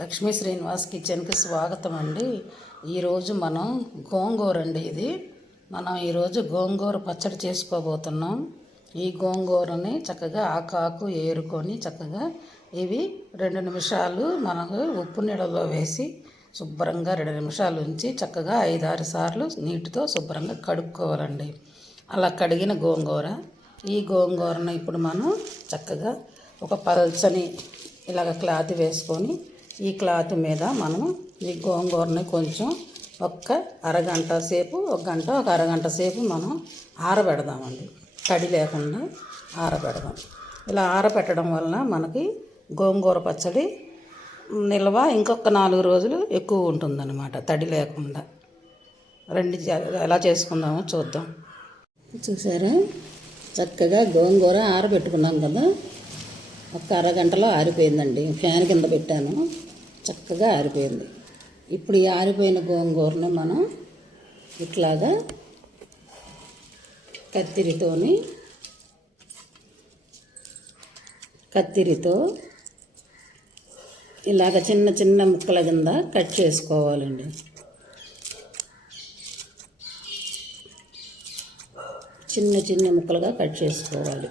లక్ష్మీ శ్రీనివాస్ కిచెన్కి స్వాగతం అండి. ఈరోజు మనం గోంగూర అండి మనం ఈరోజు గోంగూర పచ్చడి చేసుకోబోతున్నాం. ఈ గోంగూరని చక్కగా ఆకాకు ఏరుకొని చక్కగా ఇవి 2 నిమిషాలు మనకు ఉప్పు నీళ్ళలో వేసి శుభ్రంగా 2 నిమిషాలు ఉంచి చక్కగా 5-6 సార్లు నీటితో శుభ్రంగా కడుక్కోవాలండి. అలా కడిగిన గోంగూర, ఈ గోంగూరను ఇప్పుడు మనం చక్కగా ఒక పల్చని ఇలాగ క్లాత్ వేసుకొని ఈ క్లాత్ మీద మనం ఈ గోంగూరని కొంచెం ఒక అరగంట సేపు ఒక అరగంట సేపు మనం ఆరబెడదామండి. తడి లేకుండా ఆరబెడదాం. ఇలా ఆరబెట్టడం వలన మనకి గోంగూర పచ్చడి నిల్వ ఇంకొక 4 రోజులు ఎక్కువ ఉంటుందన్నమాట, తడి లేకుండా. రండి ఎలా చేసుకుందామో చూద్దాం. చూసారా, చక్కగా గోంగూర ఆరబెట్టుకున్నాం కదా, ఒక అరగంటలో ఆరిపోయిందండి. ఫ్యాన్ కింద పెట్టాను, చక్కగా ఆరిపోయింది. ఇప్పుడు ఈ ఆరిపోయిన గోంగూరని మనం ఇట్లాగా కత్తిరితో ఇలాగ చిన్న చిన్న ముక్కల కింద కట్ చేసుకోవాలండి. చిన్న చిన్న ముక్కలుగా కట్ చేసుకోవాలి.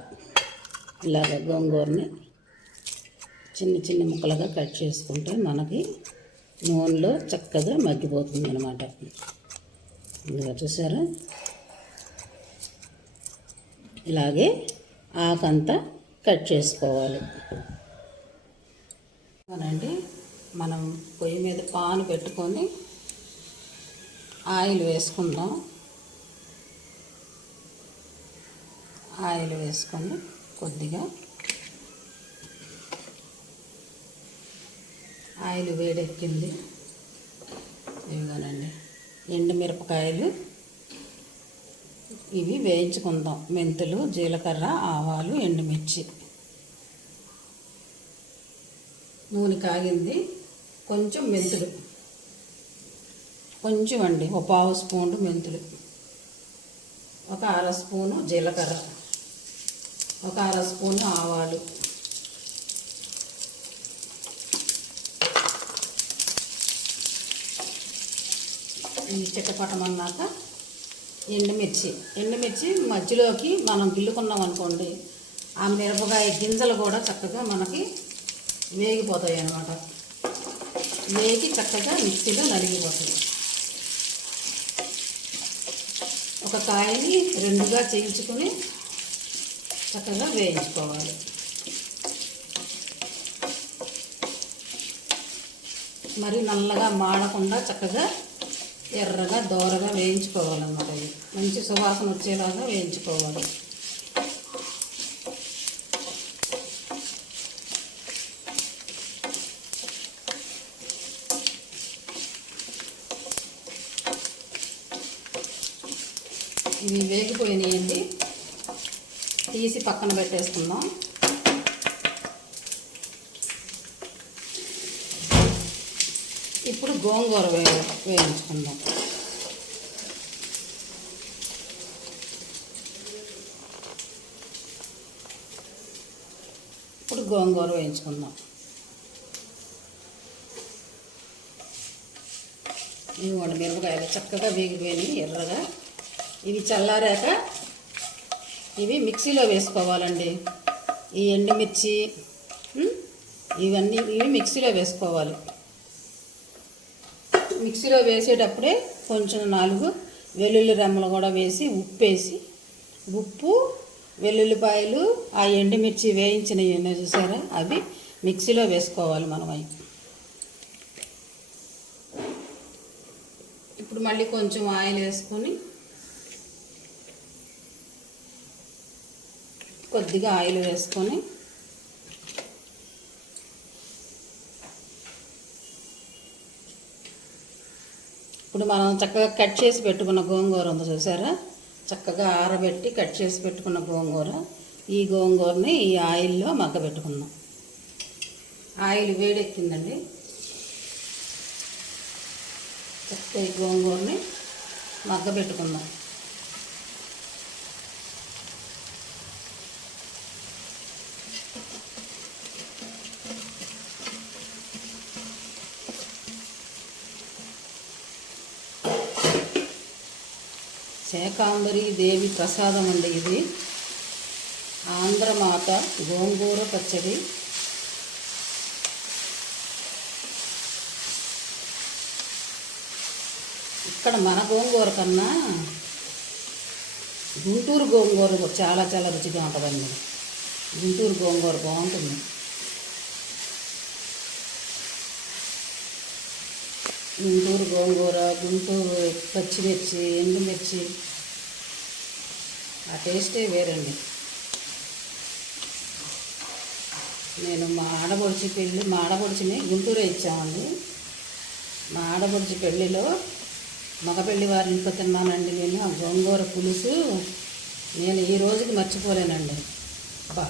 ఇలాగ గోంగూరని చిన్న చిన్న ముక్కలుగా కట్ చేసుకుంటే మనకి నూనెలో చక్కగా మగ్గిపోతుంది అన్నమాట. ఇదిగా చూసారా, ఇలాగే ఆకంతా కట్ చేసుకోవాలి. అనండి, మనం పొయ్యి మీద పాను పెట్టుకొని ఆయిల్ వేసుకుందాం. ఆయిల్ వేసుకొని కొద్దిగా ఆయిల్ వేడెక్కింది. ఇవిగానండి ఎండుమిరపకాయలు, ఇవి వేయించుకుందాం. మెంతులు, జీలకర్ర, ఆవాలు, ఎండుమిర్చి. నూనె కాగింది. కొంచెం మెంతులు, కొంచెం అండి, ఒక 1/2 స్పూను మెంతులు, ఒక 1/2 స్పూను జీలకర్ర, ఒక 1/2 స్పూను ఆవాలు, ఈ చిట్టపట్టమన్నాక ఎండుమిర్చి మధ్యలోకి మనం గిల్లుకున్నాం అనుకోండి, ఆ మిరపకాయ గింజలు కూడా చక్కగా మనకి వేగిపోతాయి అన్నమాట. వేగి చక్కగా మిక్సీలో నలిగిపోతాయి. ఒక కాయని 2గా చీల్చుకొని చక్కగా వేయించుకోవాలి. మరి నల్లగా మాడకుండా చక్కగా ఎర్రగా దోరగా వేయించుకోవాలన్నమాట. ఇది మంచి సువాసన వచ్చేలాగా వేయించుకోవాలి. ఇవి వేగిపోయినాయండి, తీసి పక్కన పెట్టేసుకుందాం. ఇప్పుడు గోంగూర వేయించుకుందాం. ఇవ్వండి, మిరపకాయలు చక్కగా వేగిపోయినాయి ఎర్రగా. ఇవి చల్లారాక ఇవి మిక్సీలో వేసుకోవాలండి. ఈ ఎండుమిర్చి ఇవి మిక్సీలో వేసుకోవాలి. మిక్సీలో వేసేటప్పుడే కొంచెం 4 వెల్లుల్లి రెమ్మలు కూడా వేసి ఉప్పు, వెల్లుల్లిపాయలు, ఆ ఎండుమిర్చి వేయించినవి చూసారా, అవి మిక్సీలో వేసుకోవాలి మనం. అవి ఇప్పుడు మళ్ళీ కొంచెం ఆయిల్ వేసుకొని, కొద్దిగా ఆయిల్ వేసుకొని ఇప్పుడు మనం చక్కగా కట్ చేసి పెట్టుకున్న గోంగూర ఉంది చూసారా, చక్కగా ఆరబెట్టి కట్ చేసి పెట్టుకున్న గోంగూర, ఈ గోంగూరని ఈ ఆయిల్లో మగ్గబెట్టుకుందాం. ఆయిల్ వేడెక్కిందండి. చక్కగా ఈ గోంగూరని మగ్గబెట్టుకుందాం. శాకాంబరి దేవి ప్రసాదం అండి ఇది. ఆంధ్రమాత గోంగూర పచ్చడి. ఇక్కడ మన గోంగూర కన్నా గుంటూరు గోంగూర చాలా చాలా రుచిగా ఉంటుందండి. గుంటూరు గోంగూర బాగుంటుంది. గుంటూరు గోంగూర, గుంటూరు పచ్చిమిర్చి, ఎండుమిర్చి, ఆ టేస్టే వేరండి. నేను మా ఆడపడుచుని గుంటూరే ఇచ్చామండి. మా ఆడపడుచు పెళ్ళిలో మగ పెళ్లి వారి ఇంట్లో తిన్నానండి నేను. ఆ గోంగూర పులుసు నేను ఈ రోజుకి మర్చిపోలేనండి. బా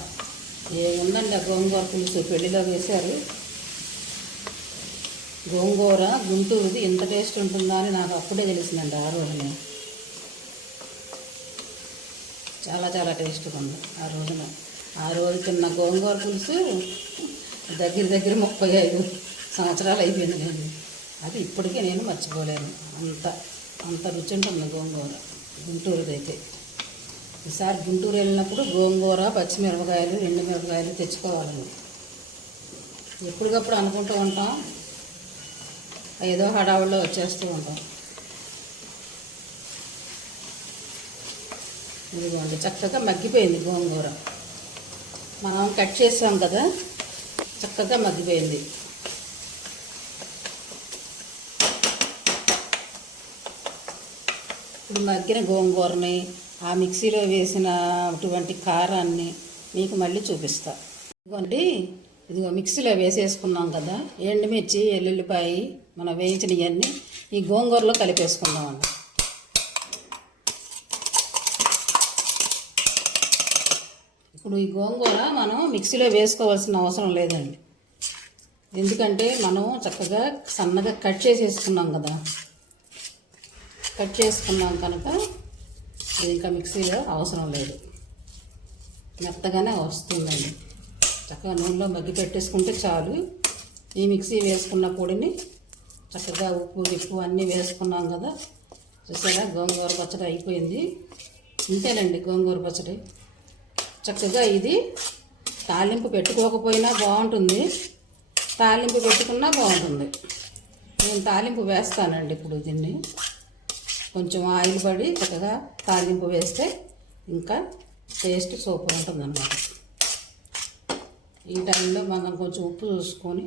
ఏముందండి ఆ గోంగూర పులుసు పెళ్ళిలో వేశారు. గోంగూర గుంటూరుది ఇంత టేస్ట్ ఉంటుందా అని నాకు అప్పుడే తెలిసిందండి. ఆ రోజునే చాలా చాలా టేస్ట్గా ఉంది ఆ రోజు తిన్న గోంగూర పులుసు దగ్గర 35 సంవత్సరాలు అయిపోయింది నేను. అది ఇప్పటికే నేను మర్చిపోలేను. అంత రుచి ఉంటుంది గోంగూర గుంటూరుదైతే. ఈసారి గుంటూరు వెళ్ళినప్పుడు గోంగూర, పచ్చిమిరపకాయలు, ఎండుమిరపకాయలు తెచ్చుకోవాలండి. ఎప్పటికప్పుడు అనుకుంటూ ఉంటాం, ఏదో హడావుల్లో వచ్చేస్తూ ఉంటాం. ఇదిగోండి చక్కగా మగ్గిపోయింది గోంగూర. మనం కట్ చేసాం కదా, చక్కగా మగ్గిపోయింది. ఇప్పుడు మగ్గిన గోంగూరని ఆ మిక్సీలో వేసిన అటువంటి కారాన్ని మీకు మళ్ళీ చూపిస్తా. ఇదిగో మిక్సీలో వేసేసుకున్నాం కదా, ఎండుమిర్చి, ఎల్లుల్లిపాయి మనం వేయించినవన్నీ ఈ గోంగూరలో కలిపేసుకుందామండి. ఇప్పుడు ఈ గోంగూర మనం మిక్సీలో వేసుకోవాల్సిన అవసరం లేదండి. ఎందుకంటే మనం చక్కగా సన్నగా కట్ చేసేసుకున్నాం కదా, కట్ చేసుకున్నాం కనుక ఇది ఇంకా మిక్సీలో అవసరం లేదు. మెత్తగానే వస్తుందండి. చక్కగా నూనెలో మగ్గి పెట్టేసుకుంటే చాలు. ఈ మిక్సీ వేసుకున్న పొడిని చక్కగా ఉప్పు అన్నీ వేసుకున్నాం కదా, చూసారా గోంగూర పచ్చడి అయిపోయింది. ఇంతేనండి గోంగూర పచ్చడి. చక్కగా ఇది తాలింపు పెట్టుకోకపోయినా బాగుంటుంది, తాలింపు పెట్టుకున్నా బాగుంటుంది. నేను తాలింపు వేస్తానండి. ఇప్పుడు దీన్ని కొంచెం ఆయిల్ పడి చక్కగా తాలింపు వేస్తే ఇంకా టేస్ట్ సూపర్ ఉంటుంది అన్నమాట. ఈ టైంలో మనం కొంచెం ఉప్పు చూసుకొని,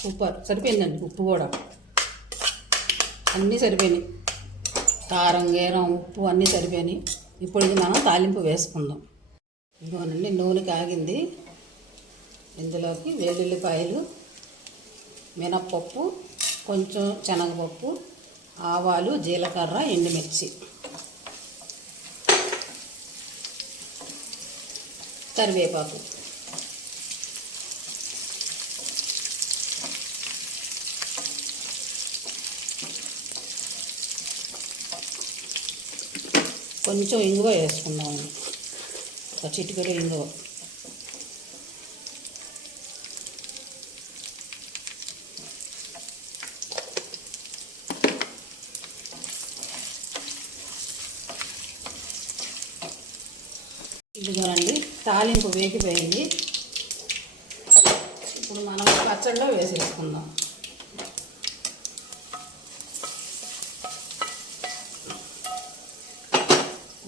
సూపర్ సరిపోయిందండి. ఉప్పు కూడా అన్నీ సరిపోయినాయి, కారం గీరం ఉప్పు అన్నీ సరిపోయినాయి. ఇప్పుడు ఇది మనం తాలింపు వేసుకుందాం. ఇదిగోనండి నూనె కాగింది. ఇందులోకి వెల్లుల్లిపాయలు, మినప్పప్పు, కొంచెం శనగపప్పు, ఆవాలు, జీలకర్ర, ఎండుమిర్చి, కరివేపాకు, కొంచెం ఇంగువ వేసుకున్నాము, ఒక చిటికెడు ఇంగువ. ఇదిగోనండి తాలింపు వేగిపోయింది. ఇప్పుడు మనం పచ్చడిలో వేసేసుకుందాం.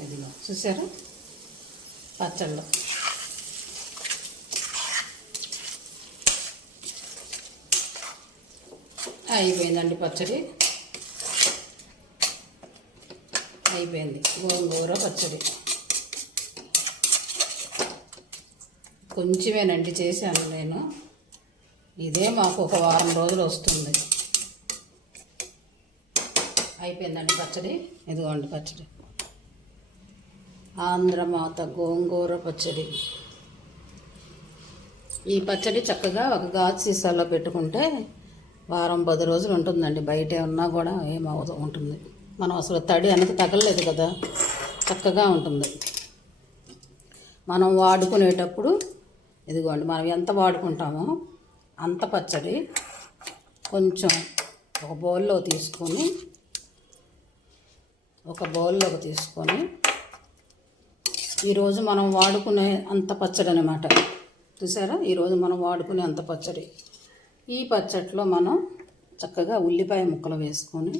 ఇదిగో చూసారా పచ్చళ్ళు. అయిపోయిందండి పచ్చడి, అయిపోయింది గోంగూర పచ్చడి. కొంచెమేనండి చేశాను నేను. ఇదే మాకు ఒక వారం రోజులు వస్తుంది. అయిపోయిందండి పచ్చడి. ఇదిగోండి పచ్చడి, ఆంధ్రమాత గోంగూర పచ్చడి. ఈ పచ్చడి చక్కగా ఒక గాజు సీసాలో పెట్టుకుంటే వారం 10 రోజులు ఉంటుందండి. బయట ఉన్నా కూడా ఏమవుతూ ఉంటుంది. మనం అసలు తడి అనేది తగలలేదు కదా, చక్కగా ఉంటుంది. మనం వాడుకునేటప్పుడు ఇదిగోండి మనం ఎంత వాడుకుంటామో అంత పచ్చడి కొంచెం ఒక బౌల్లో తీసుకొని ఒక బౌల్లోకి తీసుకొని ఈరోజు మనం వాడుకునే అంత పచ్చడి అనమాట. చూసారా, ఈరోజు మనం వాడుకునే అంత పచ్చడి. ఈ పచ్చడిలో మనం చక్కగా ఉల్లిపాయ ముక్కలు వేసుకొని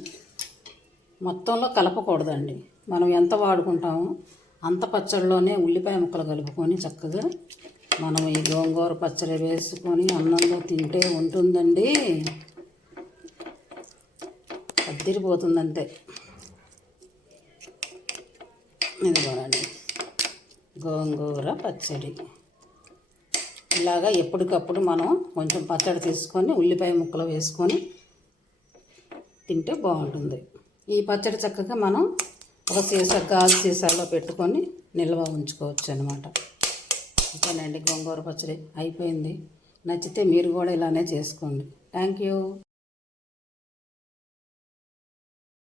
మొత్తంలో కలపకూడదండి. మనం ఎంత వాడుకుంటామో అంత పచ్చడిలోనే ఉల్లిపాయ ముక్కలు కలుపుకొని చక్కగా మనం ఈ గోంగూర పచ్చడి వేసుకొని అన్నంలో తింటే ఉంటుందండి, అద్దిరిపోతుందంతే. ఇదిగోనండి గోంగూర పచ్చడి. ఇలాగా ఎప్పటికప్పుడు మనం కొంచెం పచ్చడి తీసుకొని ఉల్లిపాయ ముక్కలు వేసుకొని తింటే బాగుంటుంది. ఈ పచ్చడి చక్కగా మనం ఒక గాజు సీసాలో పెట్టుకొని నిల్వ ఉంచుకోవచ్చు అనమాట. ఓకేనండి, గోంగూర పచ్చడి అయిపోయింది. నచ్చితే మీరు కూడా ఇలానే చేసుకోండి. Thank you.